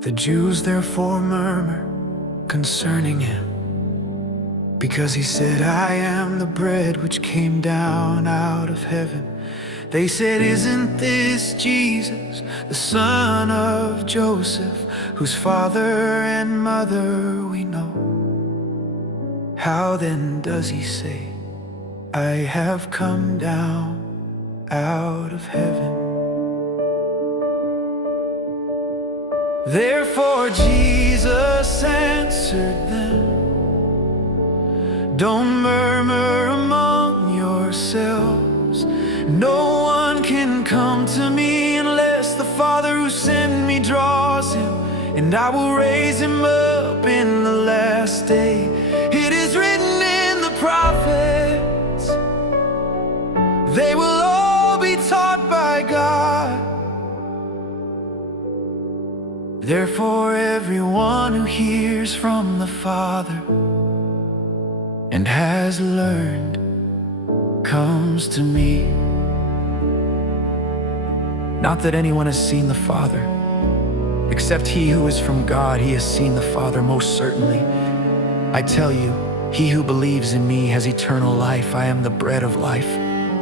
The Jews therefore murmur concerning him, because he said, I am the bread which came down out of heaven. They said, isn't this Jesus, the son of Joseph, whose father and mother we know? How then does he say, I have come down out of heaven? Therefore Jesus answered them, don't murmur among yourselves. No one can come to me unless the Father who sent me draws him, and I will raise him up in the last day. It is written in the prophets, they will all be taught by God. Therefore everyone who hears from the Father and has learned comes to me. Not that anyone has seen the Father, except he who is from God. He has seen the Father most certainly. I tell you, he who believes in me has eternal life. I am the bread of life.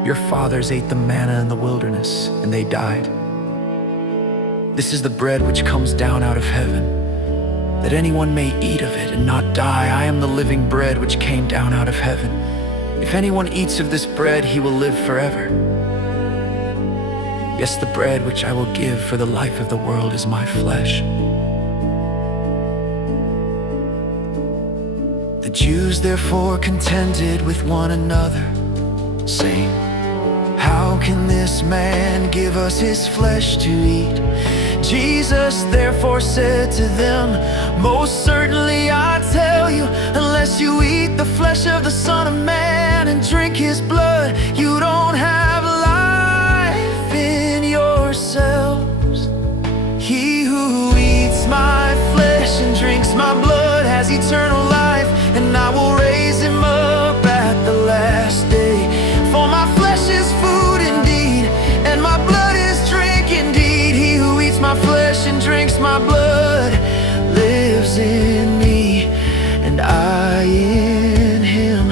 Your fathers ate the manna in the wilderness, and they died. This is the bread which comes down out of heaven, that anyone may eat of it and not die. I am the living bread which came down out of heaven. If anyone eats of this bread, he will live forever. Yes, the bread which I will give for the life of the world is my flesh. The Jews therefore contended with one another, saying, how can this man give us his flesh to eat? Jesus therefore said to them, most certainly I tell you, unless you eat the flesh of the Son of Man and drink his blood, you don't have life in yourselves. He who eats my flesh and drinks my blood has eternal life, and I will raise him up at the last day. For my flesh is food indeed, and my blood is drink indeed. He who eats my flesh and drinks my blood lives in me, and I in him.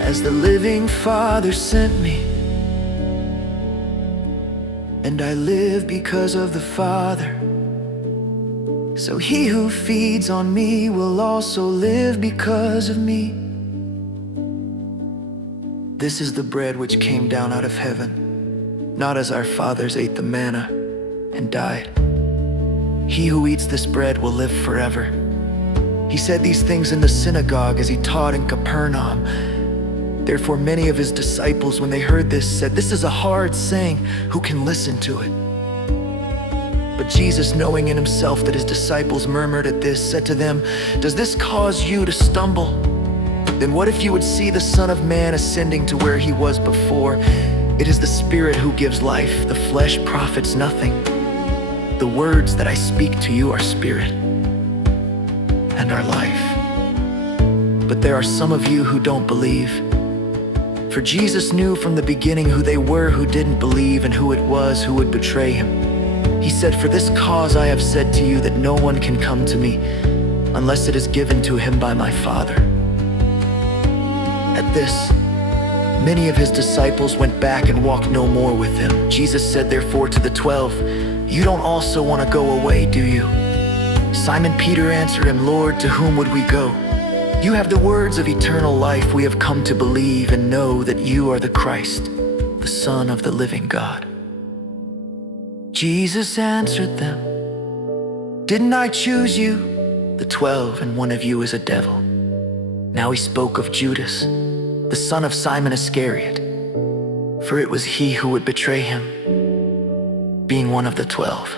As the living Father sent me, and I live because of the Father, so he who feeds on me will also live because of me. This is the bread which came down out of heaven, not as our fathers ate the manna and died. He who eats this bread will live forever. He said these things in the synagogue as he taught in Capernaum. Therefore many of his disciples, when they heard this, said, this is a hard saying, who can listen to it? But Jesus, knowing in himself that his disciples murmured at this, said to them, does this cause you to stumble? Then what if you would see the Son of Man ascending to where he was before? It is the Spirit who gives life, the flesh profits nothing. The words that I speak to you are spirit and are life. But there are some of you who don't believe. For Jesus knew from the beginning who they were who didn't believe and who it was who would betray him. He said, for this cause I have said to you that no one can come to me unless it is given to him by my Father. At this, many of his disciples went back and walked no more with him. Jesus said therefore to the 12, you don't also want to go away, do you? Simon Peter answered him, Lord, to whom would we go? You have the words of eternal life. We have come to believe and know that you are the Christ, the Son of the living God. Jesus answered them, didn't I choose you, the 12, and one of you is a devil? Now he spoke of Judas, the son of Simon Iscariot, for it was he who would betray him, being one of the 12.